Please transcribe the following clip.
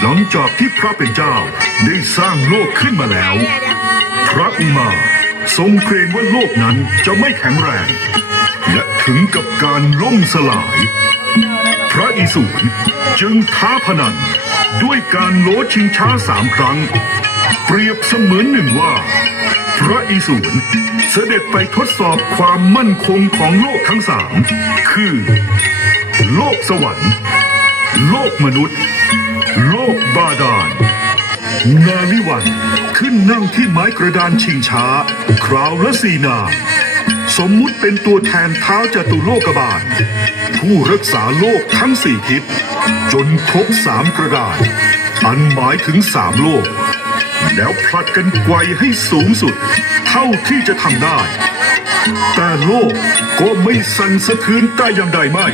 หลังจากที่พระเป็นเจ้าได้สร้างโลกขึ้นมาแล้ว พระอุมาทรงเกรงว่าโลกนั้นจะไม่แข็งแรง และถึงกับการล่มสลาย พระอิศวรจึงท้าพนัน ด้วยการโลชิงช้าสามครั้ง เปรียบเสมือนหนึ่งว่า พระอิศวรเสด็จไปทดสอบความมั่นคงของโลกทั้งสาม คือ โลกสวรรค์ โลกมนุษย์ โลกบาดาลนาลิวันขึ้นนั่งที่ไม้กระดานชิงช้า คราวละสี่นา สมมุติเป็นตัวแทนเท้าจตุโลกบาล ผู้รักษาโลกทั้งสี่ทิศ จนครบสามกระดาน อันหมายถึงสามโลก แล้วผลัดกันไกวให้สูงสุด เท่าที่จะทำได้ แต่โลกก็ไม่สั่นสะเทือนแต่อย่างใดไม่